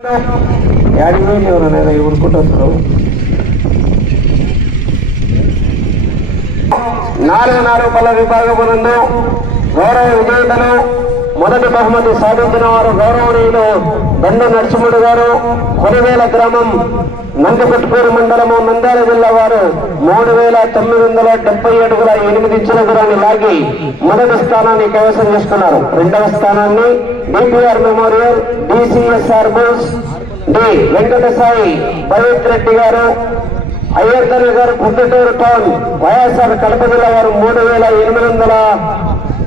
యాడికి పోయింది ఎవరైనా ఊరుకుంటారు నాలుగు నాలుగు పల్ల విభాగమునందు గౌరవ విభాగంలో మొదటి బహుమతి సాధించిన వారు గౌరవనీయులు దండ నరసింహుడు గారు కొనవేల గ్రామం నందికొట్టుకూరు మండలము నంద్యాల జిల్లా వారు మూడు వేల తొమ్మిది వందల డెబ్బై అడుగుల ఎనిమిది ఇచ్చిన దూరాన్ని లాగి మొదటి స్థానాన్ని కైవసం చేసుకున్నారు. రెండవ స్థానాన్ని DPR memorial DCSR Bose D Venkatasai Bharat Reddy గారు అయ్యర్ధన్ గారు పుట్టటూరు టౌన్ వైఎస్ఆర్ కడప జిల్లా వారు మూడు వేల ఎనిమిది వందల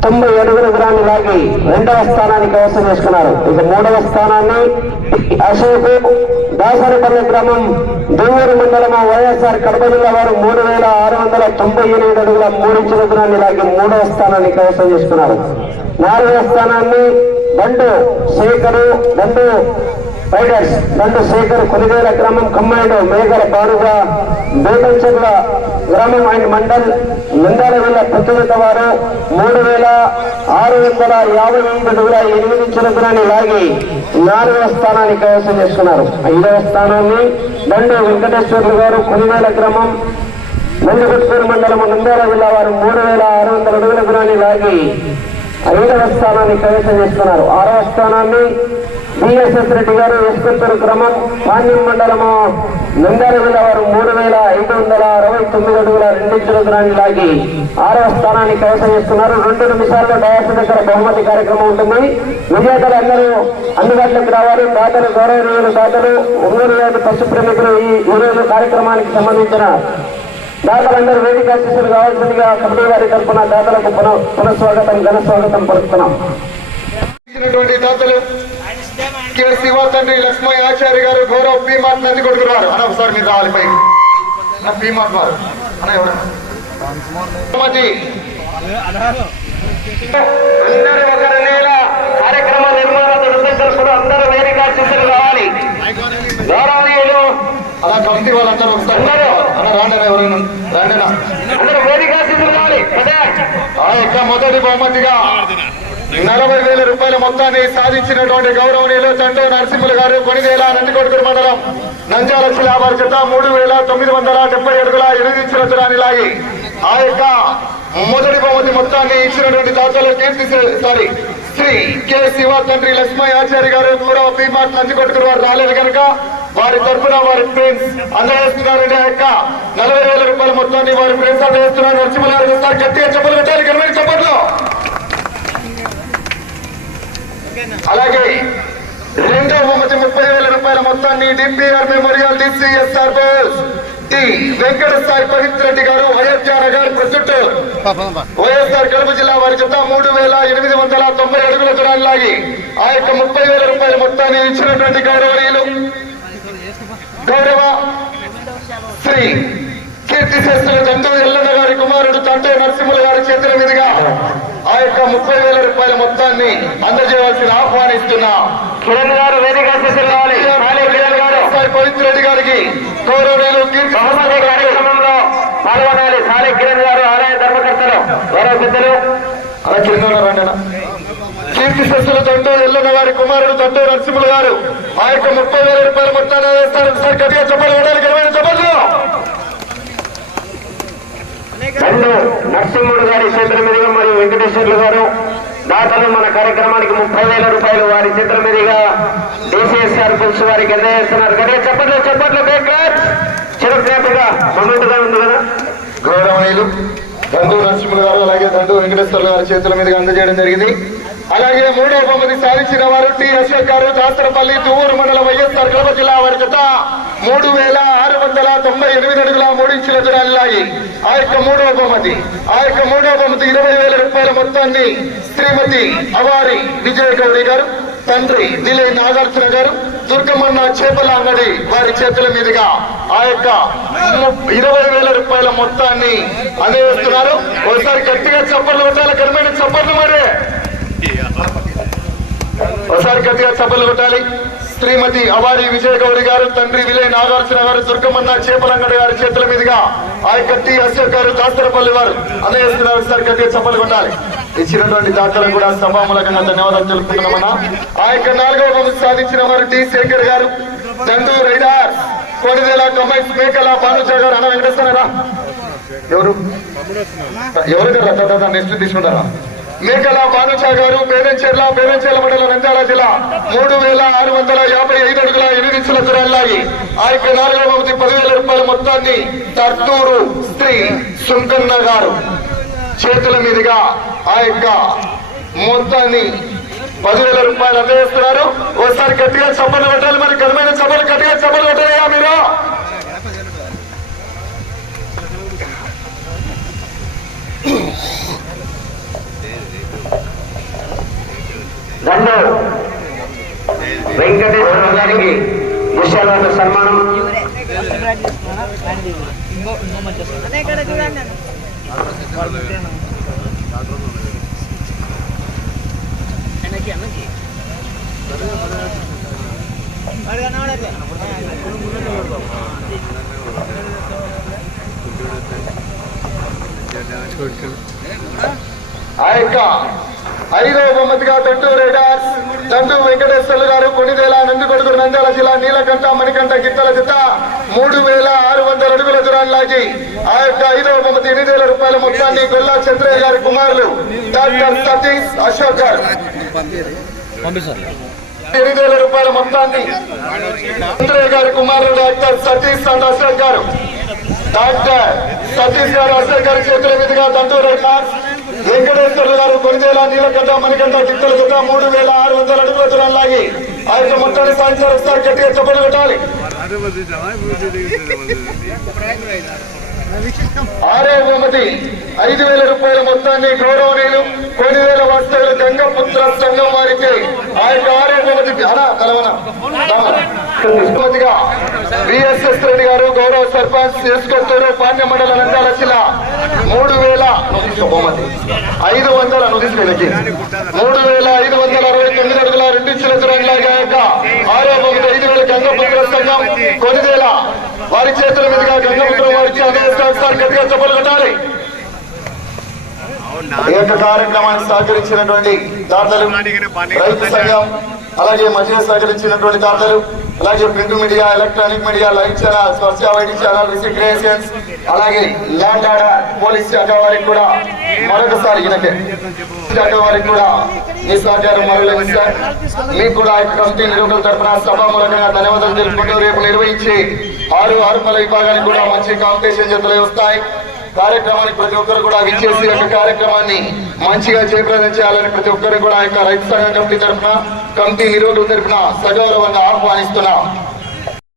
తొంభై అడుగుల దూరాన్ని లాగి రెండవ స్థానాన్ని అవసరం చేసుకున్నారు. ఇక మూడవ స్థానాన్ని అశోక్ దాసరపల్లి గ్రామం దూవూరు మండలం వైఎస్ఆర్ కడప జిల్లా వారు మూడు వేల ఆరు వందల తొంభై ఎనిమిది అడుగుల మూడు ఇంచుల దూరాన్ని లాగి మూడవ స్థానాన్ని అవసరం చేసుకున్నారు. నాలుగవ స్థానాన్ని బండు శేఖరు బండు రైడర్స్ బండు శేఖర్ కొలివేల గ్రామం కమ్మాయిడు మేఘల బాడుగా బేతంచెర్ల గ్రామం అండ్ మండల్ నంద్యాల జిల్లా ప్రతినిధి వారు మూడు వేల ఆరు వందల యాభై ఎనిమిది అడుగుల ఎనిమిది ఇంచుల లాగి నాలుగవ స్థానాన్ని కైవసం చేసుకున్నారు. ఐదవ స్థానాన్ని దండు వెంకటేశ్వర్లు గారు కొనివేల గ్రామం నందికొట్కూరు మండలం నిందాల జిల్లా వారు మూడు వేల ఆరు వందల అడుగుల గురాన్ని లాగి ఐదవ స్థానాన్ని కైవసం చేసుకున్నారు. ఆరవ స్థానాన్ని బిఎస్ఎస్ రెడ్డి గారు ఎస్కొత్తూరు క్రమం పాణ్యం మండలము నంద్యాల వారు మూడు వేల ఐదు వందల అరవై తొమ్మిది అడుగుల రెండించుల దూరాన్ని లాగి ఆరవ స్థానాన్ని కైవసం రెండు నిమిషాల్లో డయాస్ దగ్గర బహుమతి కార్యక్రమం ఉంటుంది. విజేతలు అందరూ అందుబాటులోకి రావాలి. దాతలు గౌరవనీయులు దాతలు ఒంగోలు వ్యాధి పశు ప్రేమికులు ఈ ఈరోజు కార్యక్రమానికి సంబంధించిన దాతలందరూ వేదిక శిష్యులు కావాల్సిందిగా కమిటీ గారి తరఫున దాతలకు పునః పునఃస్వాగతం ఘన స్వాగతం పలుకుతున్నాం. దాతలు కె శివ తండ్రి లక్ష్మయ్య ఆచార్య గారు గౌరవ పీమాట్ నంది కొడుకున్నారు అన్న ఒకసారి మీరు రావాలి పై అన్న పీమాట్ వారు అన్న అందరూ ఒకరి నేల కార్యక్రమ నిర్మాణ దురదృష్టకులు అందరూ వేదిక శిష్యులు కావాలి గౌరవనీయులు అలా కమిటీ వాళ్ళందరూ ఒకసారి అన్న రాండి అన్న ఎవరైనా? రాండి అన్న అందరూ వేదిక. ఆ యొక్క మొదటి బహుమతిగా నలభై వేల రూపాయల మొత్తాన్ని సాధించినటువంటి గౌరవనీయులు తండ్రి నరసింహులు గారు కొనిదేల నందికొడుకూరు మండలం నంద్యాల జిల్లా చేత మూడు వేల తొమ్మిది వందల డెబ్బై అడుగుల ఎనిమిది ఇంచుల దూరాన్ని లాగి ఆ యొక్క మొదటి బహుమతి మొత్తాన్ని ఇచ్చినటువంటి దాతలు కీర్తి సారీ శ్రీ కె శివ తండ్రి లక్ష్మయ్య ఆచార్య గారు గౌరవ పీమాట్ నందికొడుకురు వారు రాలేదు కనుక వారి తరఫున వారి ఫ్రెండ్స్ అందజేస్తున్నారంటే ఆ యొక్క నలభై వేల రూపాయల మొత్తాన్ని వారి ఫ్రెండ్స్ అందజేస్తున్నారు నరసింహులు గారు గట్టిగా చెప్పలు పెట్టాలి. గర్వంగా చెప్పట్లో. అలాగే రెండో బహుమతి ముప్పై వేల రూపాయల మొత్తాన్ని DPR memorial DCSR Bose T Venkata Sai Pavitra Reddy గారు అయోధ్య నగర్ ప్రస్తుత వైఎస్ఆర్ కడప జిల్లా వారి చెత్త మూడు వేల ఎనిమిది వందల తొంభై అడుగుల దూరాన్ని లాగి ఆ యొక్క ముప్పై వేల రూపాయల మొత్తాన్ని ఇచ్చినటువంటి గౌరవనీయులు. గౌరవ శ్రీ కీర్తి చేస్తున్న తండ్రి ఎల్లన్న గారి కుమారుడు తండ్రి నరసింహుల గారి చేతుల మీదుగా ఆ యొక్క ముప్పై వేల రూపాయల మొత్తాన్ని అందజేయవలసిన ఆహ్వానిస్తున్నా. కిరణ్ గారు వేదిక కిరణ్ పవిత్ర రెడ్డి గారికి గౌరవనీయులు కార్యక్రమంలో పాల్గొనాలి. సాలి కిరణ్ గారు ఆలయ ధర్మకర్తలు. గౌరవ పెద్దలు అలా అన్న. కీర్తి శస్సుల తండ్రి ఎల్లన్న గారి కుమారుడు తండ్రి నరసింహులు గారు. ఆ యొక్క ముప్పై వేల రూపాయల మొత్తాన్ని వేస్తారు సార్ గట్టిగా చెప్పాలి. ఉండాలి గర్వమైన చెప్పాలి. రెండు నరసింహుడు గారి చేతుల మరియు వెంకటేశ్వర్లు గారు దాతలు మన కార్యక్రమానికి ముప్పై వేల రూపాయలు వారి చిత్ర మీదుగా డిసిఎస్ఆర్ పులుసు వారికి అందజేస్తున్నారు కదా చెప్పట్లు చెప్పట్లు బేకర్ చిరగ్రాఫిగా ఉంది కదా? గౌరవనీయులు దండు నరసింహులు గారు అలాగే దండు వెంకటేశ్వర గారి చేతుల మీదుగా అందజేయడం జరిగింది. అలాగే మూడో బహుమతి సాధించిన వారు టి అశోక్ గారు దాసరపల్లి దువ్వూరు మండలం వైఎస్ఆర్ కడప జిల్లా వారి జత మూడు వేల వందల తొంభై ఎనిమిది అడుగుల మూడు ఇంచుల ఆ యొక్క మూడవ బహుమతి ఆ యొక్క మూడవ బహుమతి ఇరవై వేల రూపాయల మొత్తాన్ని శ్రీమతి అవారి విజయ గౌరి గారు తండ్రి దిలే నాగార్జున గారు దుర్గమన్న చేపల అంగడి వారి చేతుల మీదుగా ఆ యొక్క ఇరవై వేల రూపాయల మొత్తాన్ని అందజేస్తున్నారు ఒకసారి గట్టిగా చప్పట్లు కొట్టాలి కరిమైన చప్పట్లు మరి. ఒకసారి గట్టిగా చప్పట్లు కొట్టాలి. శ్రీమతి అవారి విజయ గౌరి గారు తండ్రి విలే నాగార్జున గారు దుర్గమన్న చేపలంగడి గారి చేతుల మీదుగా ఆ యొక్క టి అశోక్ గారు దాసరపల్లి వారు అందజేస్తున్నారు ఒకసారి గట్టిగా చప్పట్లు కొట్టాలి. ఇచ్చినటువంటి దాతలకు కూడా సభామూలకంగా ధన్యవాదాలు తెలుపుతున్నామన్నా ఆ యొక్క నాలుగవ బహుమతి సాధించిన వారు టి శేఖర్ గారు దండు రైడార్ కోడిదేల కమ్మాయి మేకల భానుజా గారు అన్న వెంకటేశ్వరరా ఎవరు? ఎవరు కదా నెక్స్ట్ తీసుకుంటారా? మేకల భానుజా గారు పేదంచెర్ల పేదంచెర్ల మండలం నంద్యాల జిల్లా మూడు వేల ఆరు వందల యాభై ఐదు అడుగుల ఎనిమిది ఇంచుల దూరాల్లాగి ఆ యొక్క నాలుగవ బహుమతి పదివేల రూపాయల మొత్తాన్ని తర్తూరు శ్రీ సుంకన్న గారు చేతుల మీదుగా ఆ యొక్క మొత్తాన్ని పదివేల రూపాయలు అందజేస్తున్నారు. ఒకసారి గట్టిగా చప్పలు పెట్టాలి మరి ఘనమైన సభలు గట్టిగా విశాలమైన సన్మానం. ఆ యొక్క ఐదవ బహుమతిగా దండు రేడార్ దండు వెంకటేశ్వర్లు గారు కొనిదేల నందికొడుకు నంద్యాల జిల్లా నీలకంఠ మణికంఠ గిత్తల జత మూడు వేల ఆరు వందల అడుగుల దూరాన్ని లాగి ఆ యొక్క ఐదవ బహుమతి ఎనిమిది వేల రూపాయల మొత్తాన్ని గొల్లా చంద్రయ్య గారి కుమారులు డాక్టర్ సతీష్ అశోక్ గారు. ఎనిమిది వేల రూపాయల మొత్తాన్ని చంద్రయ్య గారి కుమారుడు doctor Satish and Ashok garu. Doctor Satish గారు అశోక్ గారి చేతుల మీదుగా తంటూ రేడార్ వెంకటేశ్వర్లు గారు కొరిదేల నీలగడ్డ మణికంఠ గిత్తల జత మూడు వేల ఆరు వందల అడుగుల దూరం లాగి ఆ యొక్క మొత్తాన్ని సాధించారు ఒకసారి గట్టిగా చెప్పలు పెట్టాలి. ఆరే ఒకటి ఐదు వేల రూపాయల మొత్తాన్ని గౌరవనీయులు కొన్ని వేల వస్తువులు గంగపుత్ర సంఘం వారికి ఆ యొక్క ఆరే ఒకటి అనా కలవన? బహుమతిగా విఎస్ఎస్ రెడ్డి గారు గౌరవ సర్పంచ్ చేసుకొత్తూరు పాండ్య మండల నంద్యాల జిల్లా మూడు వేల బహుమతి ఐదు వందల నువ్వు మూడు వేల ఐదు వందల అరవై తొమ్మిది అడుగుల రెండు ఇంచుల దూరంగా యొక్క ఆరో బహుమతి ఐదు వేల గంగపుత్ర సంఘం కొనిదేల. వారి చేతుల మీదుగా గంగపుత్రం వారి అందజేస్తారు గట్టిగా చెప్పలు కట్టాలి. ఈ యొక్క కార్యక్రమాన్ని సహకరించినటువంటి దాతలు రైతు సంఘం అలాగే మధ్య సహకరించినటువంటి దాతలు అలాగే print media electronic media live channel Swachha Vaidya channel visit creations అలాగే ల్యాండ్ ఆర్డర్ పోలీస్ శాఖ వారికి కూడా మరొకసారి ఈయనకే. శాఖ వారికి కూడా మీ సహకారం మరొక సార్ మీకు కూడా ఆ యొక్క కమిటీ నిరూపణ తరఫున సభామూలకంగా ధన్యవాదాలు తెలుపుకుంటూ రేపు నిర్వహించి ఆరు ఆరుమల విభాగానికి కూడా మంచి కాంపిటీషన్ జతలు వస్తాయి. కార్యక్రమానికి ప్రతి ఒక్కరు కూడా విచ్చేసి యొక్క కార్యక్రమాన్ని మంచిగా చేపట్టం చేయాలని ప్రతి ఒక్కరు కూడా యొక్క రైతు సంఘం కమిటీ తరఫున కమిటీ నిరోధుల తరఫున సగౌరవంగా ఆహ్వానిస్తున్నాం.